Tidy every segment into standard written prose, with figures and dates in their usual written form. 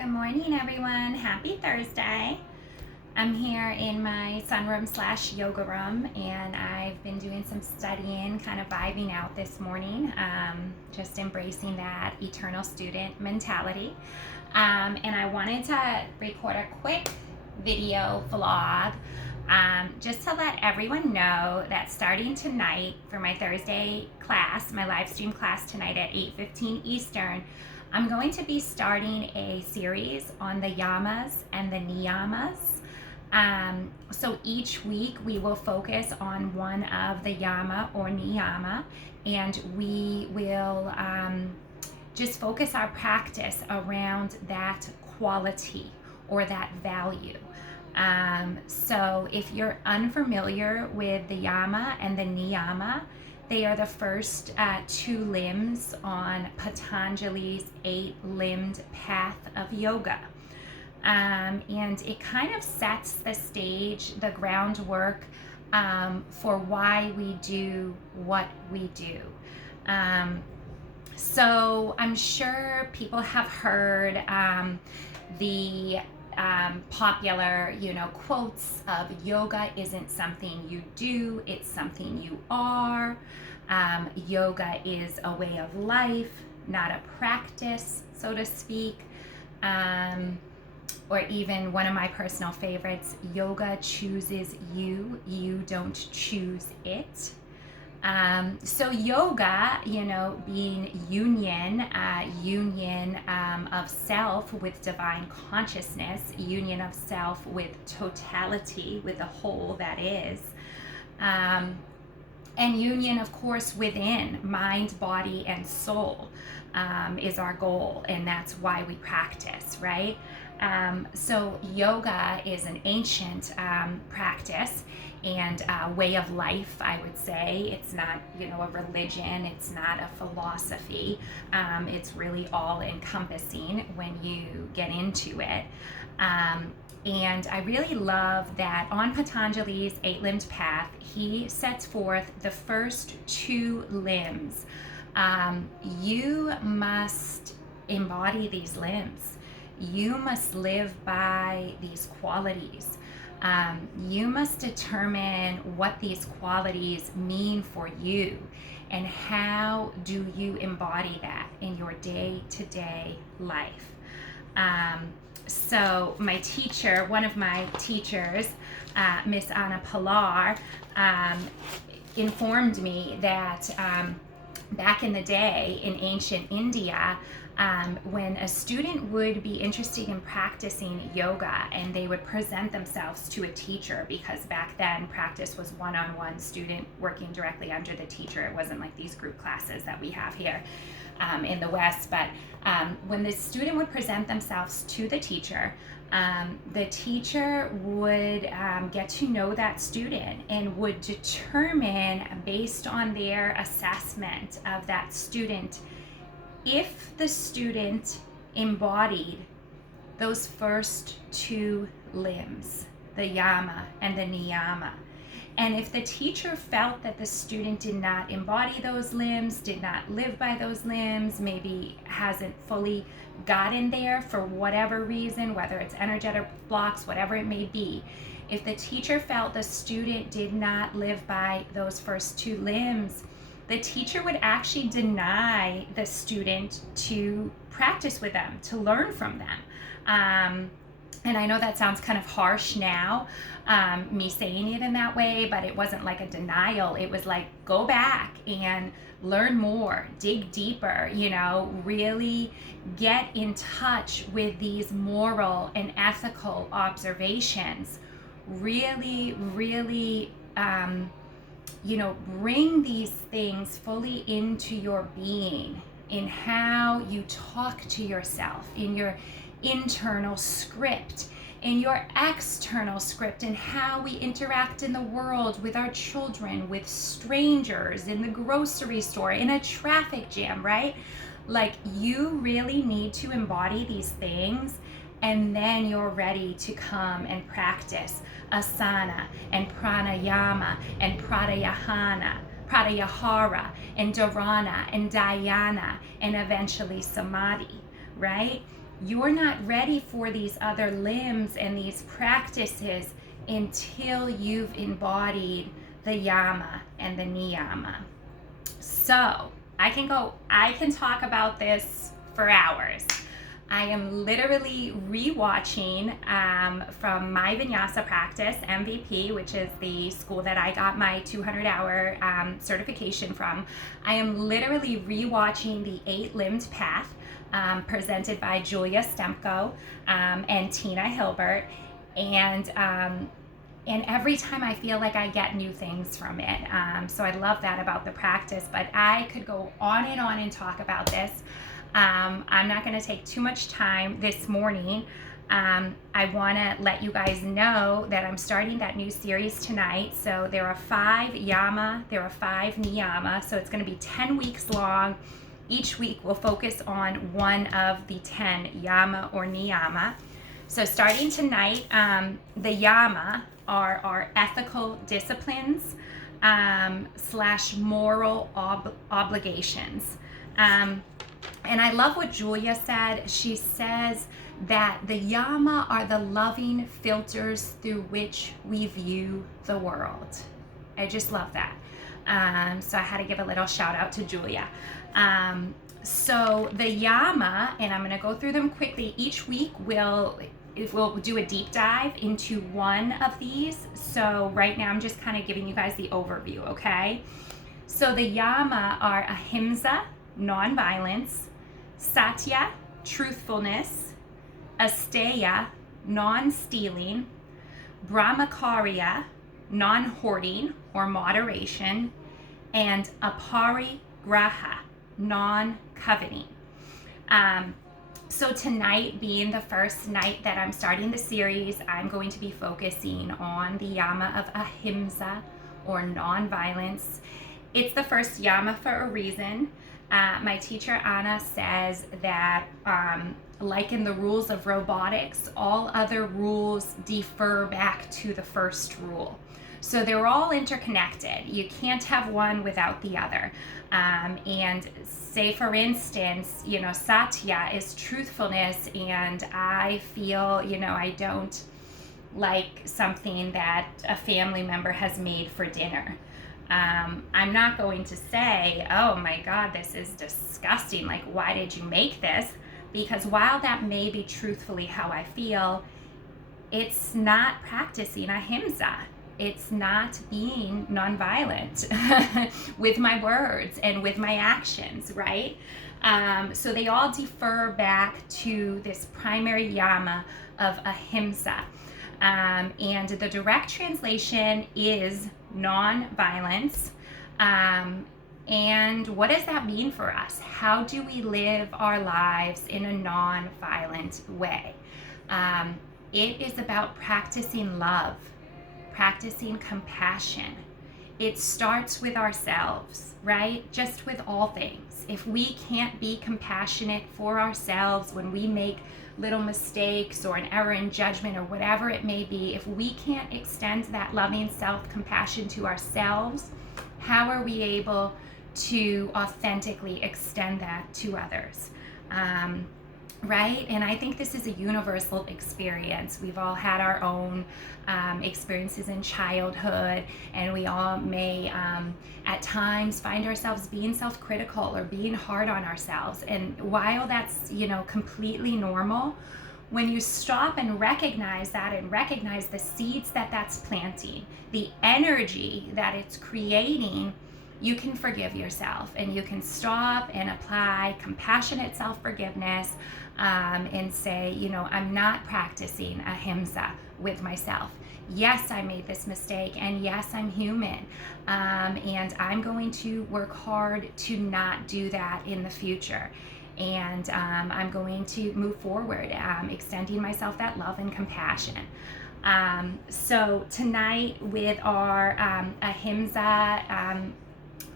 Good morning, everyone. Happy Thursday. I'm here in my sunroom slash yoga room, and I've been doing some studying, kind of vibing out this morning, just embracing that eternal student mentality. And I wanted to record a quick video vlog just to let everyone know that starting tonight for my Thursday class, my live stream class tonight at 8:15 Eastern, I'm going to be starting a series on the Yamas and the Niyamas. So each week we will focus on one of the Yama or Niyama, and we will just focus our practice around that quality or that value. So if you're unfamiliar with the Yama and the Niyama, they are the first two limbs on Patanjali's 8-limbed path of yoga. And it kind of sets the stage, the groundwork for why we do what we do. So I'm sure people have heard the popular, quotes of yoga isn't something you do, it's something you are. Yoga is a way of life, not a practice, so to speak. Or even one of my personal favorites, yoga chooses you, you don't choose it. So yoga, being union of self with divine consciousness, union of self with totality, with the whole that is, and union, of course, within mind, body, and soul is our goal, and that's why we practice, right? So yoga is an ancient practice and way of life, I would say. It's not, a religion. It's not a philosophy. It's really all encompassing when you get into it. And I really love that on Patanjali's 8-limbed path, he sets forth the first two limbs. You must embody these limbs. You must live by these qualities. You must determine what these qualities mean for you, and how do you embody that in your day-to-day life. So my teacher, one of my teachers, Miss Anna Pilar, informed me that back in the day in ancient India, when a student would be interested in practicing yoga and they would present themselves to a teacher, because back then practice was one-on-one, student working directly under the teacher. It wasn't like these group classes that we have here in the West. But when the student would present themselves to the teacher would get to know that student and would determine, based on their assessment of that student, if the student embodied those first two limbs, the Yama and the Niyama. And if the teacher felt that the student did not embody those limbs, did not live by those limbs, maybe hasn't fully gotten there for whatever reason, whether it's energetic blocks, whatever it may be, if the teacher felt the student did not live by those first two limbs, the teacher would actually deny the student to practice with them, to learn from them. And I know that sounds kind of harsh now, me saying it in that way, but it wasn't like a denial. It was like, go back and learn more, dig deeper, really get in touch with these moral and ethical observations. Really, bring these things fully into your being, in how you talk to yourself, in your internal script, in your external script, and how we interact in the world with our children, with strangers, in the grocery store, in a traffic jam, right? Like, you really need to embody these things, and then you're ready to come and practice asana and pranayama and pratyahara and dharana and dhyana and eventually samadhi, right? you're not ready for these other limbs and these practices until you've embodied the Yama and the Niyama. So I can talk about this for hours. I am literally rewatching from my vinyasa practice, MVP, which is the school that I got my 200-hour certification from. I am literally rewatching the 8-limbed path presented by Julia Stemko and Tina Hilbert, and every time I feel like I get new things from it. So I love that about the practice, but I could go on and talk about this. I'm not going to take too much time this morning. I want to let you guys know that I'm starting that new series tonight. So there are 5 Yama, there are 5 Niyama. So it's going to be 10 weeks long. Each week we'll focus on one of the 10 Yama or Niyama. So starting tonight, the Yama are our ethical disciplines / moral obligations. And I love what Julia said. She says that the Yama are the loving filters through which we view the world. I just love that. So I had to give a little shout out to Julia. So the Yama, and I'm going to go through them quickly. Each week we'll do a deep dive into one of these. So right now I'm just kind of giving you guys the overview, okay? So the Yama are Ahimsa, nonviolence; Satya, truthfulness; Asteya, non-stealing; Brahmacharya, non-hoarding or moderation; and Aparigraha, non-coveting. So tonight being the first night that I'm starting the series, I'm going to be focusing on the Yama of Ahimsa or nonviolence. It's the first Yama for a reason. My teacher Anna says that like in the rules of robotics, all other rules defer back to the first rule. So they're all interconnected. You can't have one without the other. And say, for instance, Satya is truthfulness, and I feel, I don't like something that a family member has made for dinner. I'm not going to say, oh my God, this is disgusting. Like, why did you make this? Because while that may be truthfully how I feel, it's not practicing ahimsa. It's not being nonviolent with my words and with my actions, right? So they all defer back to this primary Yama of ahimsa. And the direct translation is nonviolence. And what does that mean for us? How do we live our lives in a non-violent way? It is about practicing love, practicing compassion. It starts with ourselves, right? Just with all things. If we can't be compassionate for ourselves when we make little mistakes or an error in judgment or whatever it may be, if we can't extend that loving self-compassion to ourselves, how are we able to authentically extend that to others? Right? And I think this is a universal experience. We've all had our own experiences in childhood, and we all may at times find ourselves being self-critical or being hard on ourselves. And while that's, completely normal, when you stop and recognize that and recognize the seeds that that's planting, the energy that it's creating, you can forgive yourself, and you can stop and apply compassionate self-forgiveness and say, I'm not practicing ahimsa with myself. Yes, I made this mistake, and yes, I'm human, and I'm going to work hard to not do that in the future. And I'm going to move forward, extending myself that love and compassion. So tonight with our ahimsa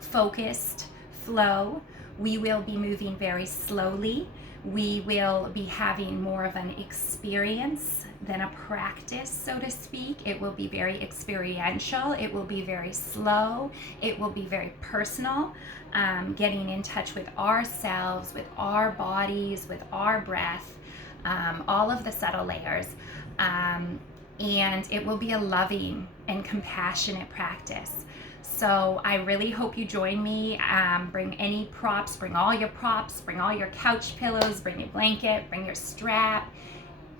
focused flow, we will be moving very slowly. We will be having more of an experience than a practice, so to speak. It will be very experiential. It will be very slow. It will be very personal, getting in touch with ourselves, with our bodies, with our breath. all of the subtle layers. And it will be a loving and compassionate practice. So I really hope you join me. Bring any props, bring all your props, bring all your couch pillows, bring your blanket, bring your strap,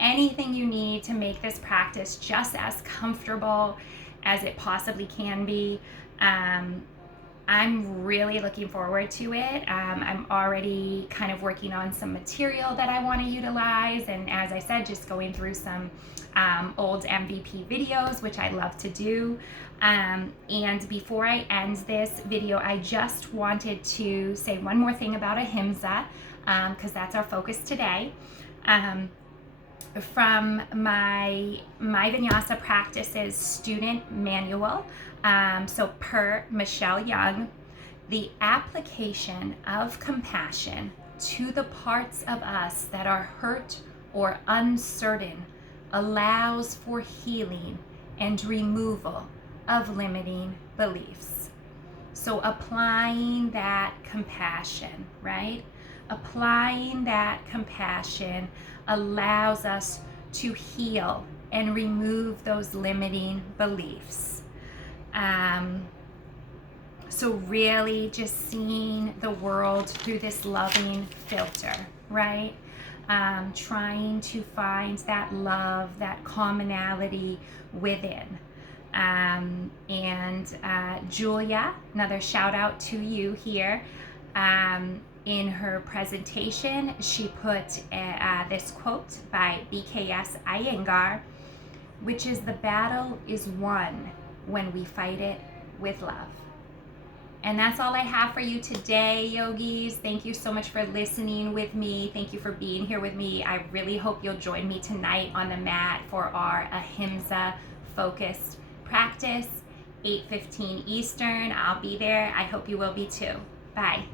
anything you need to make this practice just as comfortable as it possibly can be. I'm really looking forward to it. I'm already kind of working on some material that I want to utilize, and as I said, just going through some old MVP videos, which I love to do. And before I end this video, I just wanted to say one more thing about Ahimsa, because that's our focus today. From my Vinyasa Practices student manual, so per Michelle Young, the application of compassion to the parts of us that are hurt or uncertain allows for healing and removal of limiting beliefs. So applying that compassion, right? Applying that compassion allows us to heal and remove those limiting beliefs. So really just seeing the world through this loving filter, right? Trying to find that love, that commonality within. And Julia, another shout out to you here. In her presentation, she put this quote by BKS Iyengar, which is, "The battle is won when we fight it with love." And that's all I have for you today, yogis. Thank you so much for listening with me. Thank you for being here with me. I really hope you'll join me tonight on the mat for our Ahimsa focused practice, 8:15 Eastern. I'll be there. I hope you will be too. Bye.